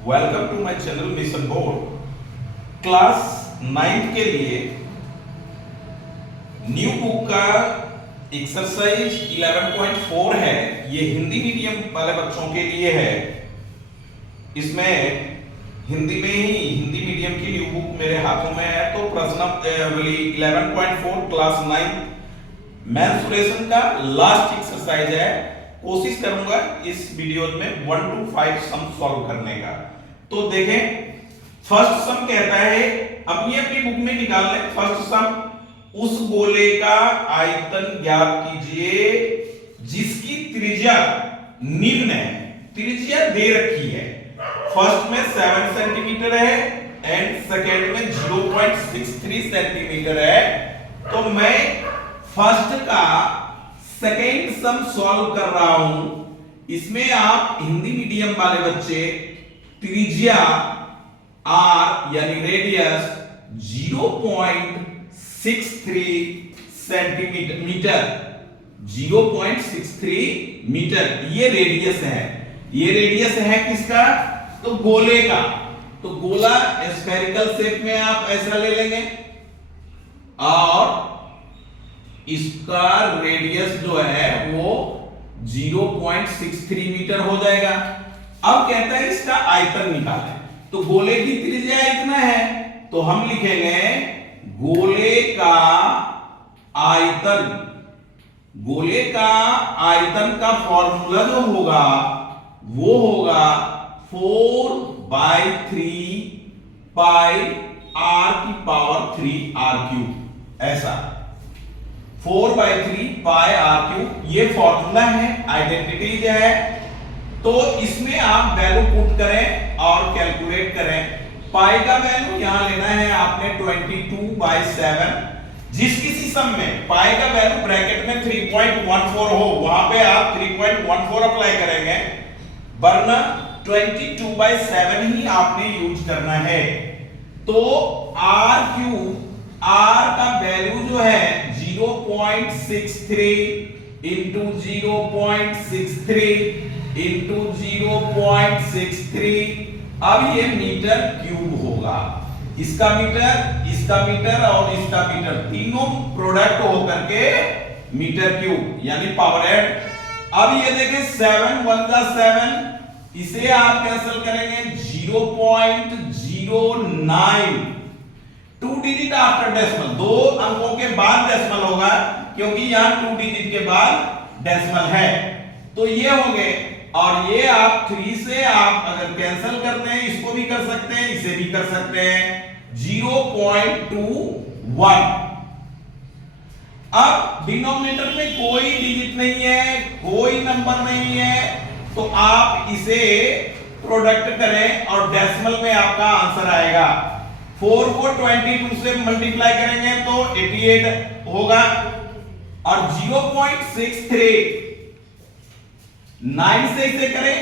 Welcome to my channel mission board. Class 9 के लिए new book का एक्सरसाइज 11.4 है। ये हिंदी मीडियम वाले बच्चों के लिए है। इसमें हिंदी में ही हिंदी मीडियम की न्यू बुक मेरे हाथों में है। तो प्रश्न 11.4 क्लास 9 मेंसुरेशन का लास्ट एक्सरसाइज है। कोशिश करूंगा इस वीडियो में 1 to 5 सम सॉल्व करने का। तो देखें, फर्स्ट सम कहता है, अपनी अपनी बुक में निकाल लें। फर्स्ट सम, उस गोले का आयतन ज्ञात कीजिए जिसकी त्रिज्या निम्न है। त्रिज्या दे रखी है। फर्स्ट में 7 सेंटीमीटर है एंड सेकेंड में 0.63 सेंटीमीटर है। तो मैं फर्स्ट का सेकेंड सम सॉल्व कर रहा हूं। इसमें आप हिंदी मीडियम वाले बच्चे त्रिज्या r यानी रेडियस 0.63 सेंटीमीटर 0.63 मीटर ये रेडियस है। ये रेडियस है किसका? तो गोले का। तो गोला स्फेरिकल शेप में आप ऐसा ले लेंगे और इसका रेडियस जो है वो 0.63 मीटर हो जाएगा। अब कहता है इसका आयतन निकालें। तो गोले की त्रिज्या इतना है, तो हम लिखेंगे गोले का आयतन। गोले का आयतन का फॉर्मूला जो होगा वो होगा 4/3 पाई r की पावर 3 r3। ऐसा 4/3 पाई r3 ये फॉर्मूला है, आइडेंटिटीज है। तो इसमें आप वैल्यू पुट करें और कैलकुलेट करें। पाई का वैल्यू यहां लेना है आपने 22/7। जिस किसी सम में पाई का वैल्यू ब्रैकेट में 3.14 हो वहां पे आप 3.14 अप्लाई करेंगे, वरना 22/7 ही आपने यूज करना है। तो r का वैल्यू जो है 0.63 इंटू 0.63 इंटू 0.63। अब ये मीटर क्यूब होगा। इसका मीटर और इसका मीटर तीनों प्रोडक्ट होकर के मीटर क्यूब यानी पावर एड। अब ये देखें 7 1 जा 7, इसे आप कैंसिल करेंगे 0.09। 2 डिजिट आफ्टर डेसिमल, 2 अंकों के बाद डेसिमल होगा क्योंकि यहां 2 डिजिट के बाद डेसिमल है। तो ये हो गए। और ये आप 3 से आप अगर कैंसिल करते हैं, इसको भी कर सकते हैं, इसे भी कर सकते हैं, 0.21। अब डिनोमिनेटर में कोई डिजिट नहीं है, कोई नंबर नहीं है, तो आप इसे प्रोडक्ट करें और डेसिमल में आपका आंसर आएगा। 4 को 22 से मल्टीप्लाई करेंगे तो 88 होगा। और 0.63 9 से इसे करें,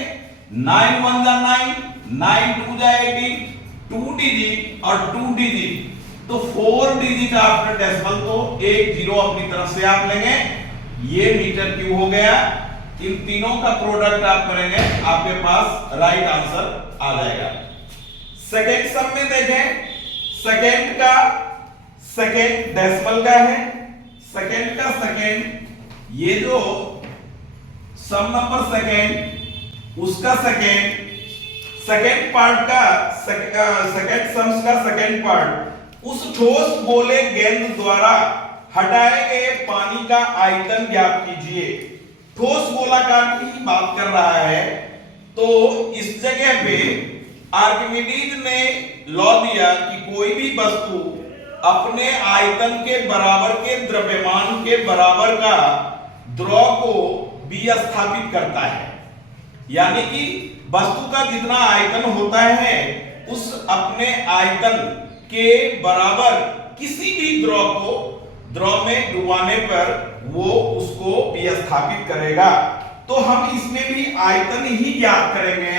9 1 जा 9, 9 2 जा 18, 2 डिजिट और 2 डिजिट, तो 4 डिजिट आफ्टर डेसिमल, तो एक जीरो अपनी तरफ से आप लेंगे। ये मीटर क्यूब हो गया। इन तीनों का प्रोडक्ट आप करेंगे, आपके पास राइट आंसर आ जाएगा। सेकेंड सम में देखें, सेकेंड का सेकेंड डेसिमल का है। सेकेंड का सेकेंड, ये जो सम नंबर सेकेंड उसका सेकेंड पार्ट का सेकेंड सम्स का सेकेंड पार्ट, उस ठोस गोले गेंद द्वारा हटाए गए पानी का आयतन ज्ञात कीजिए। ठोस गोलाकार की बात कर रहा है। तो इस जगह पे आर्किमिडीज ने लॉ दिया कि कोई भी वस्तु अपने आयतन के बराबर के द्रव्यमान के बराबर का द्रव को विस्थापित करता है। यानी कि वस्तु का जितना आयतन होता है उस अपने आयतन के बराबर किसी भी द्रव को द्रव में डुबाने पर वो उसको विस्थापित करेगा। तो हम इसमें भी आयतन ही ज्ञात करेंगे,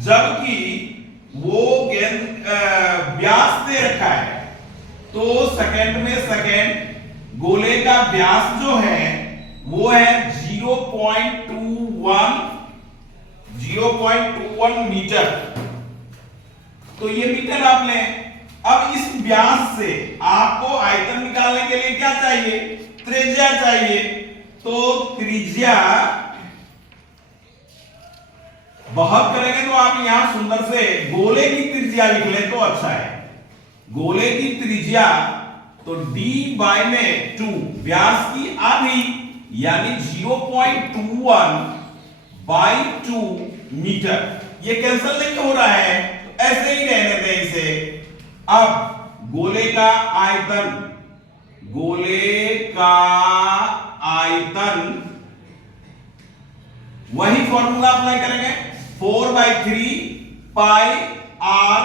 जबकि वो गेंद व्यास दे रखा है। तो सेकंड में सेकंड गोले का व्यास जो है वो है 0.21 मीटर। तो ये मीटर आप लें। अब इस व्यास से आपको आयतन निकालने के लिए क्या चाहिए, त्रिज्या चाहिए। तो त्रिज्या बहुत करेंगे तो आप यहां सुंदर से गोले की त्रिज्या लिख लें तो अच्छा है। गोले की त्रिज्या तो d बाय में 2, व्यास की आधी यानी 0.21 बाय 2 मीटर। ये कैंसिल नहीं हो रहा है तो ऐसे ही रहने दें इसे। अब गोले का आयतन, गोले का आयतन वही फॉर्मूला अप्लाई करेंगे, 4/3 पाई r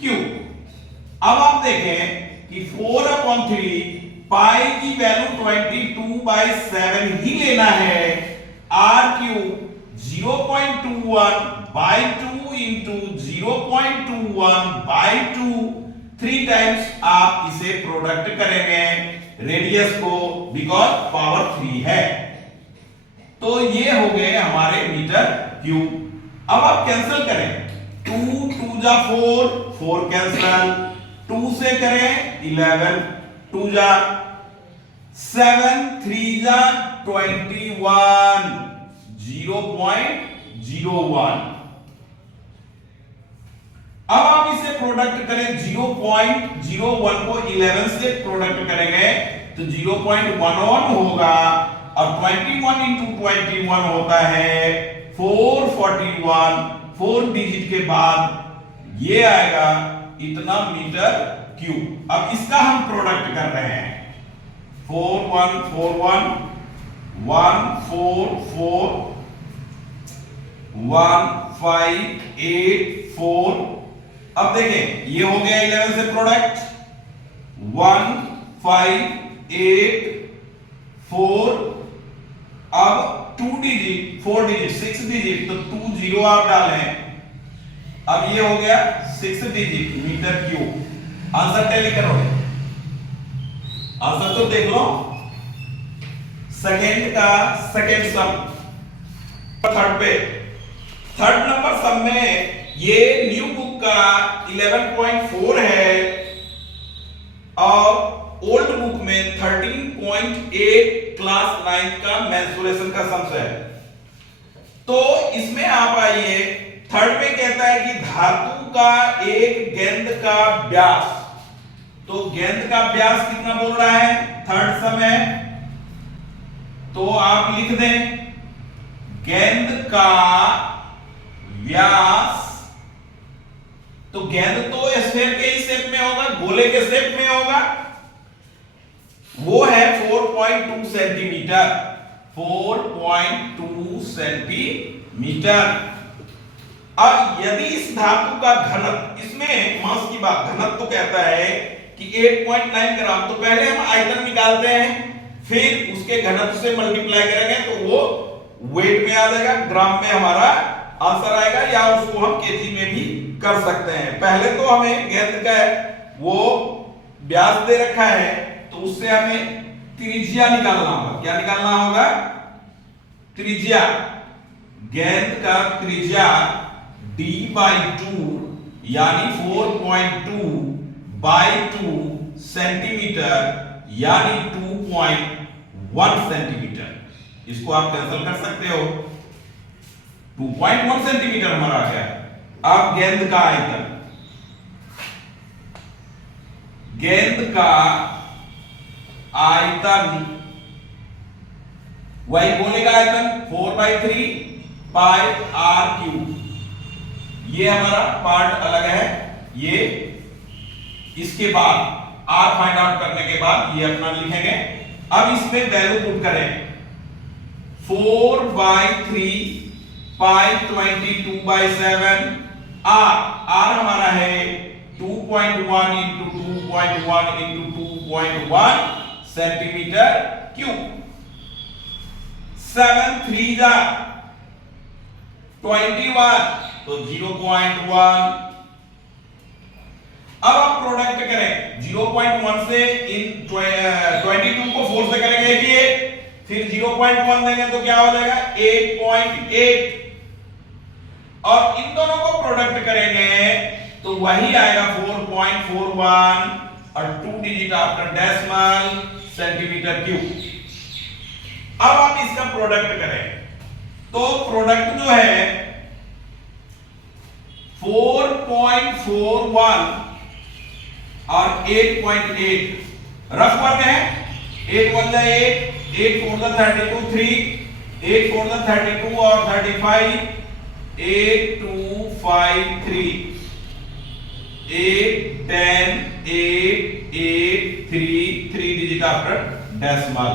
क्यूब। अब आप देखें कि 4/3 पाई की वैल्यू 22/7 ही लेना है। r cube 0.21 by 2 into 0.21 by 2, 3 times आप इसे प्रोडक्ट करेंगे रेडियस को, बिकॉज पावर 3 है। तो ये हो गए हमारे मीटर क्यूब। अब आप कैंसिल करें, 2 2 जा 4, 4 कैंसिल, 2 से करें 11, 2 जा 7, 3 जा 21, 0.01। अब आप इसे प्रोडक्ट करें, 0.01 को 11 से प्रोडक्ट करेंगे तो 0.11 होगा, और 21 इंटू 21 होता है 441। 4 डिजिट के बाद ये आएगा इतना मीटर क्यूब। अब इसका हम प्रोडक्ट कर रहे हैं, 4141 144 1584। अब देखें ये हो गया 11 से प्रोडक्ट, 1584। अब 2 डिजिट 4 डिजिट 6 डिजिट तो 2 0 आप डालें। अब ये हो गया 6 digit metre cube. Answer tally करोगे, आंसर तो देख लो। सेकेंड का second sum, third number sum में ये न्यू बुक का 11.4 है और ओल्ड बुक में 13.8 क्लास 9 का मेंसुरेशन का सम्स है। तो इसमें आप आइए, थर्ड में कहता है कि धातु का एक गेंद का व्यास, तो गेंद का व्यास कितना बोल रहा है, थर्ड सम है। तो आप लिख दें गेंद का व्यास, तो गेंद तो स्फीयर के ही शेप में होगा, गोले के शेप में होगा, वो है 4.2 सेंटीमीटर, 4.2 सेंटीमीटर। अब यदि इस धातु का घनत्व, इसमें मास की बात, घनत्व तो कहता है कि 8.9 ग्राम, तो पहले हम आयतन निकालते हैं, फिर उसके घनत्व से मल्टीप्लाई करेंगे तो वो वेट में आ जाएगा, ग्राम में हमारा आंसर आएगा, या उसको हम केजी में भी कर सकते हैं। पहले तो हमें गेंद का वो व्यास दे रखा है, तो उससे हमें त्रिज्या निकालना होगा। क्या निकालना होगा, त्रिज्या। गेंद का त्रिज्या d/2 यानी 4.2 बाई 2 सेंटीमीटर यानी 2.1 सेंटीमीटर। इसको आप कैंसिल कर सकते हो, 2.1 सेंटीमीटर हमारा आ गया। अब गेंद का आयतन, गेंद का आयतन वही गोले का आयतन 4/3 पाई r क्यूब। ये हमारा पार्ट अलग है, ये इसके बाद r फाइंड आउट करने के बाद ये अपना लिखेंगे। अब इसमें वैल्यू पुट करें, 4/3 पाई 22/7 r हमारा है 2.1 इंटू 2.1 इंटू 2.1 सेंटीमीटर क्यूब। 7 3 जा 21 तो 0.1। अब आप प्रोडक्ट करें, 0.1 से इन 22 को 4 से करेंगे 88, फिर 0.1 देंगे तो क्या हो जाएगा 8.8, और इन दोनों को प्रोडक्ट करेंगे तो वही आएगा 4.41 और 2 digit after decimal centimetre cube. अब आप इसका प्रोडक्ट करें तो प्रोडक्ट जो है 4.41 और 8.8 रफ वर्क है। 8 1 जा 8, 8 4 जा 32, 3 8 4 जा 32 और 35, 8 2 5 3 8 10 8 8 3 3 डिजिट आफ्टर डेसिमल,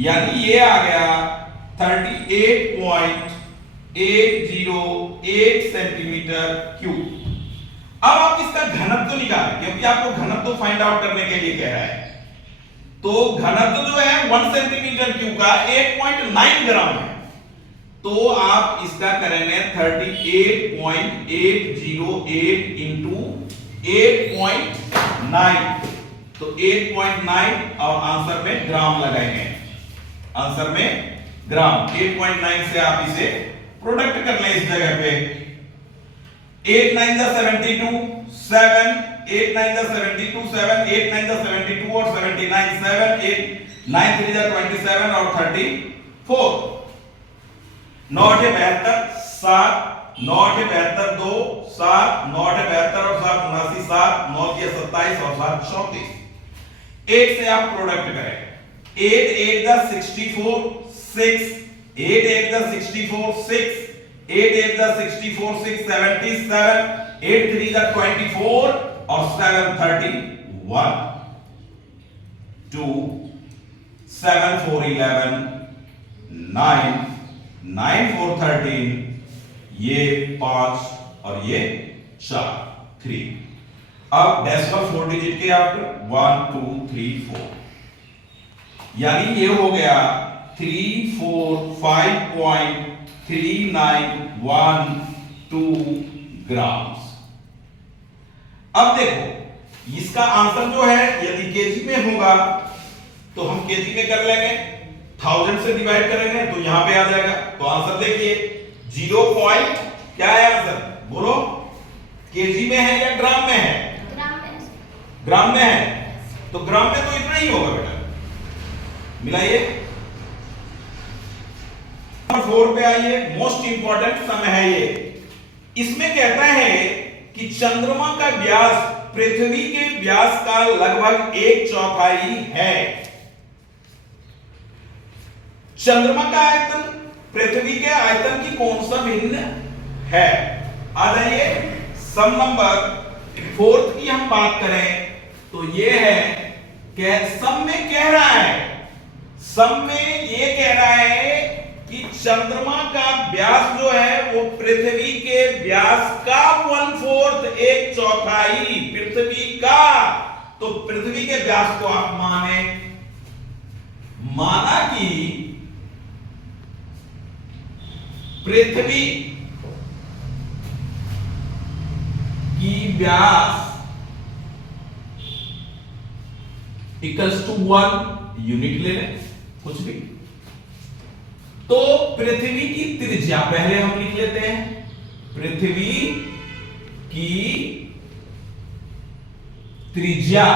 यानी ये आ गया 38.808 सेंटीमीटर क्यूब। अब आप इसका घनत्व निकालें क्योंकि आपको घनत्व फाइंड आउट करने के लिए कह रहा है। तो घनत्व जो है 1 सेंटीमीटर क्यूब का 8.9 ग्राम है। तो आप इसका करेंगे 38.808 इंटू 8.9, तो 8.9 और आंसर में ग्राम लगाएंगे। आंसर में ग्राम 8.9 से आप इसे प्रोडक्ट कर लें इस जगह पे। 8 9 जा 72 7, 8 9 जा 72 7, 8 9 जा 72 और 79 7, 8 9 3 जा 27 और 34। 9 8 72 7, 9 8 72 2 7, 9 8 72 और 7 79 7, 9 3 27 और 7 34। 8 से आप प्रोडक्ट करें। 8 8 जा 64 6, 8 8 जा 64 6, 8 8 जा 64 6 77, 8 3 जा 24 और 7 31, 2 7 4 11 9 9 4 13, ये 5 और ये 4 3। अब डेसिमल 4 डिजिट के आफ्टर 1 2 3 4, यानी ये हो गया 345.3912 ग्राम्स। अब देखो इसका आंसर जो है यदि केजी में होगा तो हम केजी में कर लेंगे, 1000 से डिवाइड करेंगे तो यहां पे आ जाएगा। तो आंसर देखिए 0. क्या है आंसर बोलो, केजी में है या ग्राम में है? ग्राम में है। तो ग्राम में तो इतना ही होगा बेटा, मिलाइए। 4 पे आइए, मोस्ट इंपॉर्टेंट सम है ये। इसमें कहता है कि चंद्रमा का व्यास पृथ्वी के व्यास का लगभग 1/4 है। चंद्रमा का आयतन पृथ्वी के आयतन की कौन सा भिन्न है? आ जाइए, सम नंबर 4 की हम बात करें तो ये है कि सम में कह रहा है, सम में ये कह रहा है कि चंद्रमा का व्यास जो है वो पृथ्वी के व्यास का 1/4 1/4 पृथ्वी का। तो पृथ्वी के व्यास को आप माना कि पृथ्वी की व्यास इक्वल्स टू 1 यूनिट ले लें कुछ भी। तो पृथ्वी की त्रिज्या पहले हम लिख लेते हैं, पृथ्वी की त्रिज्या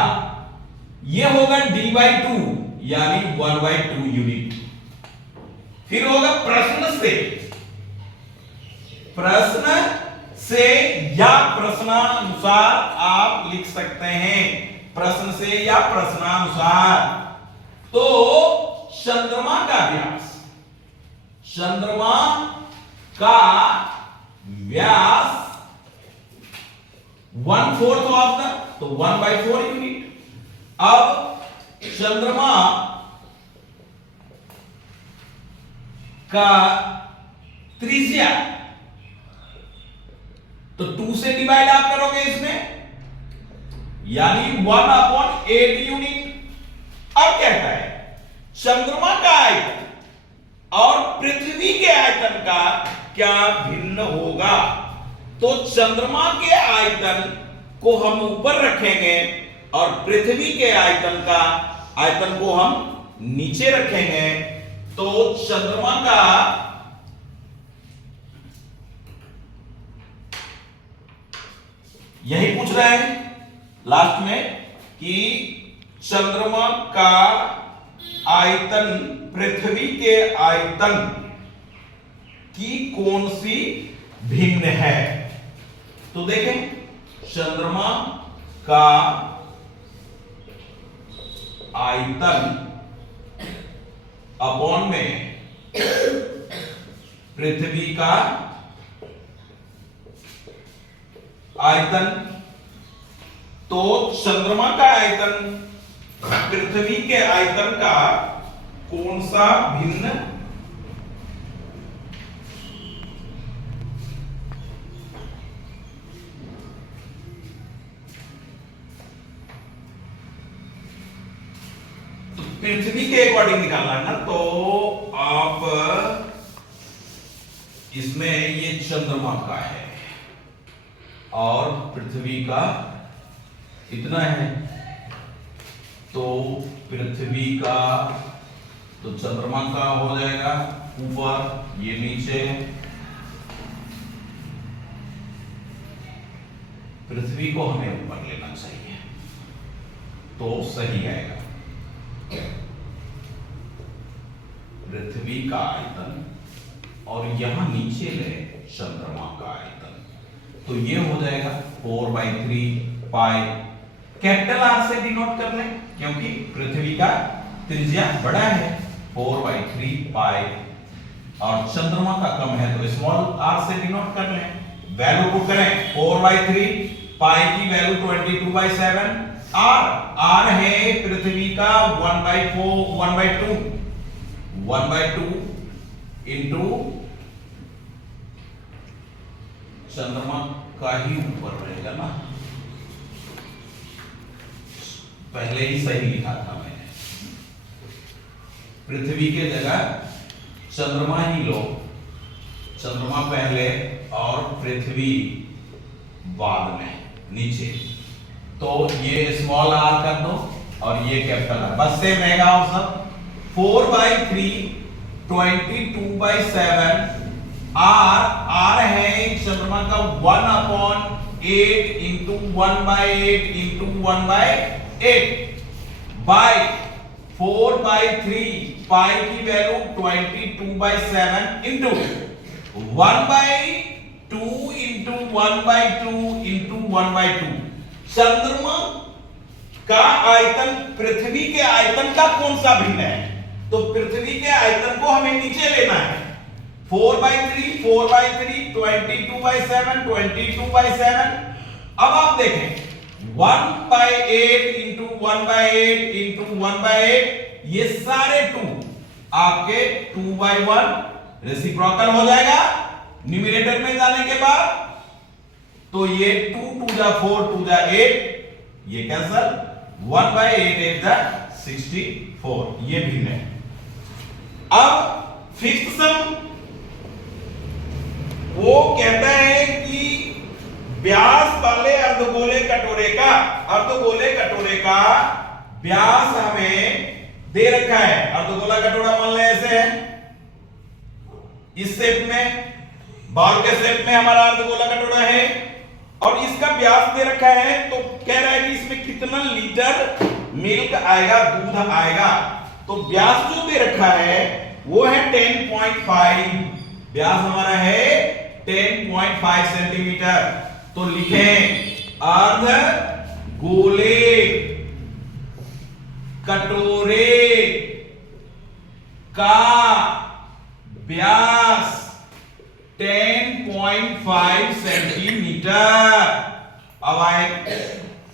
ये होगा d/2 यानी 1/2 यूनिट। फिर होगा प्रश्न से या प्रश्नानुसार आप लिख सकते हैं, प्रश्न से या प्रश्नानुसार। तो चंद्रमा का व्यास, चंद्रमा का व्यास 1/4 ऑफ द, तो 1/4 यूनिट। अब चंद्रमा का त्रिज्या तो 2 से डिवाइड आप करोगे इसमें, यानी 1/8 यूनिट। अब कहता है चंद्रमा का आयतन और पृथ्वी के आयतन का क्या भिन्न होगा? तो चंद्रमा के आयतन को हम ऊपर रखेंगे और पृथ्वी के आयतन को हम नीचे रखेंगे। तो चंद्रमा का यही पूछ रहे हैं लास्ट में कि चंद्रमा का आयतन पृथ्वी के आयतन की कौन सी भिन्न है। तो देखें, चंद्रमा का आयतन अपॉन में पृथ्वी का आयतन, तो चंद्रमा का आयतन पृथ्वी के आयतन का कौन सा भिन्न पृथ्वी के अकॉर्डिंग निकालना है ना। तो आप इसमें ये चंद्रमा का है और पृथ्वी का कितना है, तो पृथ्वी का, तो चंद्रमा का हो जाएगा ऊपर, ये नीचे, पृथ्वी को हमें ऊपर लेना चाहिए तो सही आएगा। पृथ्वी का आयतन और यहां नीचे ले चंद्रमा का आयतन, तो ये हो जाएगा 4/3 पाई। कैपिटल आर से डिनोट कर लें क्योंकि पृथ्वी का त्रिज्या बड़ा है 4/3 पाई और चंद्रमा का कम है तो स्मॉल आर से डिनोट कर लें। वैल्यू पुट करें, 4/3 पाई की वैल्यू 22/7, आर है पृथ्वी का 1/2 इंटू चंद्रमा का ही ऊपर रहेगा ना, पहले ही सही लिखा था मैंने, पृथ्वी के जगह चंद्रमा ही लो, चंद्रमा पहले और पृथ्वी बाद में नीचे, तो ये स्मॉल आर कर दो और ये कैपिटल आर, बस सेम रहेगा और सब। 4/3 22/7 आर है चंद्रमा का 1/8 इंटू 1/8 इंटू 1/8 बाय 4/3 पाई की वैल्यू 22/7 इंटू 1/2 इंटू 1/2 इंटू 1/2। चंद्रमा का आयतन पृथ्वी के आयतन का कौन सा भिन्न है, तो पृथ्वी के आयतन को हमें नीचे लेना है। 4/3 22/7 22/7। अब आप देखें 1/8 इंटू 1/8 इंटू 1/8, ये सारे 2 आपके 2/1 रेसिप्रोकल हो जाएगा न्यूमरेटर में जाने के बाद, तो ये 2 2 जा 4 2 जा 8, ये कैंसल, 1/8 8 जा 64, ये भिन्न है। अब फिफ्थ सम वो कहता है कि व्यास वाले अर्धगोले कटोरे का व्यास हमें दे रखा है। अर्धगोला कटोरा मान लें ऐसे है, इस शेप में, बॉल के शेप में हमारा अर्धगोला कटोरा है और इसका व्यास दे रखा है, तो कह रहा है कि इसमें कितना लीटर मिल्क आएगा, दूध आएगा। तो व्यास जो दे रखा है वो है 10.5, व्यास हमारा है 10.5 सेंटीमीटर। तो लिखें अर्धगोले कटोरे का व्यास 10.5 सेंटीमीटर। अब आए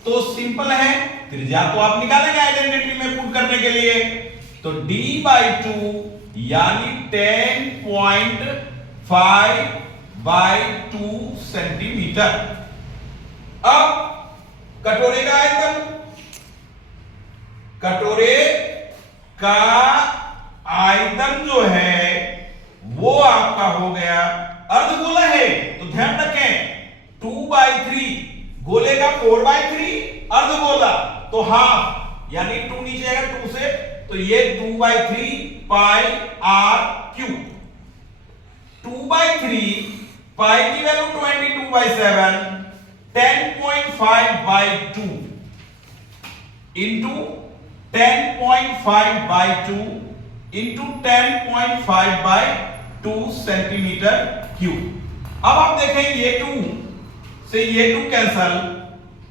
तो सिंपल है, त्रिज्या तो आप निकालेंगे आइडेंटिटी में पुट करने के लिए, तो d/2 यानी 10.5/2 सेंटीमीटर। अब कटोरे का आयतन, कटोरे का आयतन जो है वो आपका हो गया, अर्धगोला है तो ध्यान रखें 2/3, गोले का 4/3, अर्धगोला तो हाफ, यानी 2 नीचे आएगा 2 से, तो ये 2/3 पाई r क्यूब। 2/3 पाई की value 22/7, 10.5/2 into 10.5/2 into 10.5/2 centimetre cube. अब आप देखें ये 2 से ये 2 कैंसल,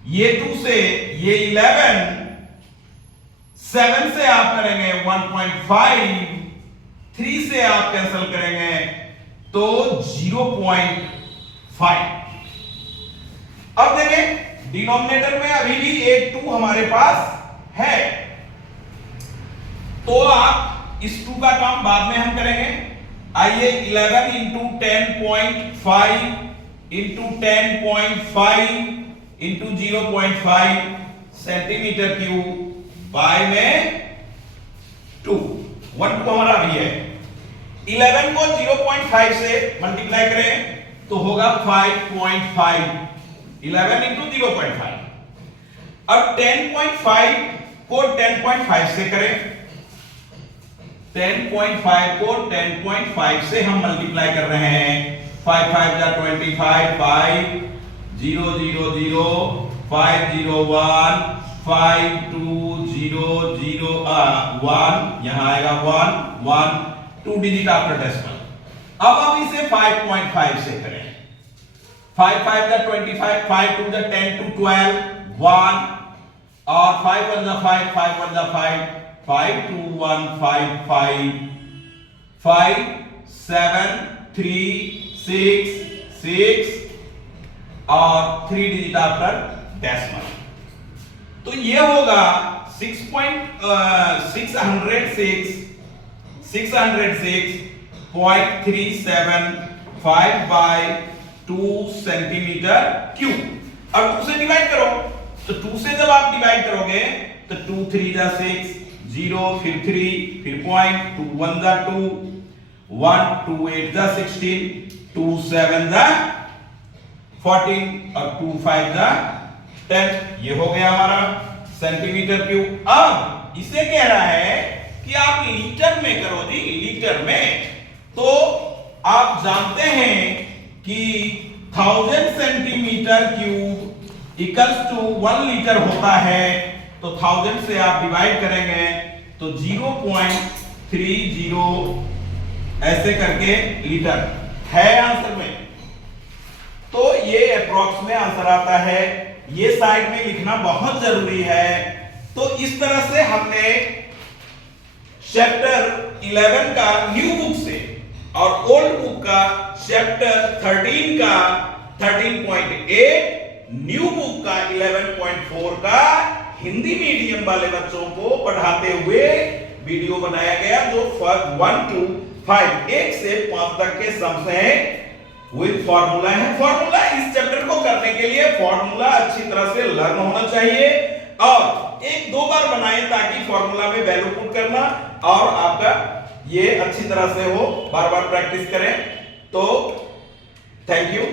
ये 2 से ये 11, 7 से आप करेंगे 1.5, 3 से आप कैंसल करेंगे तो 0.5। अब देखें डिनोमिनेटर में अभी भी एक 2 हमारे पास है, तो आप इस 2 का काम बाद में हम करेंगे। आइए 11 into 10.5 into 10.5 into 0.5 centimetre cube by में 2, 1 2 हमारा अभी है। 11 को 0.5 से मल्टीप्लाई करें तो होगा 5.5, 11 इंटू 0.5। अब 10.5 को 10.5 से करें, 10.5 को 10.5 से हम मल्टीप्लाई कर रहे हैं, 5 5 जा 25, 5 0 0 0 5 0 1 5 2 0 0 1, यहां आएगा 1 1 2 डिजिट आफ्टर डेसिमल। अब हम इसे 5.5 से करें, 5 5 जा 25, 5 2 जा 10 to 12 1 और 5 1 जा 5, 5 1 जा 5, 5 2 1 5 5 5 7 3 6 6 और 3 डिजिट आफ्टर डेसिमल। तो ये होगा 606.375/2 सेंटीमीटर क्यूब। अब 2 से डिवाइड करो, तो 2 से जब आप डिवाइड करोगे तो 2 3 जा 6, 0 फिर 3 फिर पॉइंट, 2 1 जा 2 1 2 8 जा 16, 2 7 जा 14 और 2 5 जा 10। ये हो गया हमारा सेंटीमीटर क्यूब। अब इसे कह रहा है कि आप लीटर में करो जी, लीटर में। तो आप जानते हैं कि 1000 centimetre cube equals to 1 litre होता है, तो 1000 से आप डिवाइड करेंगे तो 0.30 ऐसे करके लीटर है आंसर में। तो ये अप्रॉक्स में आंसर आता है, ये साइड में लिखना बहुत जरूरी है। तो इस तरह से हमने चैप्टर 11 का न्यू बुक से और ओल्ड बुक का चैप्टर 13 का 13.8, न्यू बुक का 11.4 का हिंदी मीडियम वाले बच्चों को पढ़ाते हुए वीडियो बनाया गया, जो 1 to 5 1 से 5 तक के सम्स हैं विद फार्मूला है। फार्मूला इस चैप्टर को करने के लिए फार्मूला अच्छी तरह से लर्न होना चाहिए और 1-2 बार बनाएं ताकि फार्मूला में वैल्यू पुट करना और आपका ये अच्छी तरह से हो, बार बार प्रैक्टिस करें। तो थैंक यू।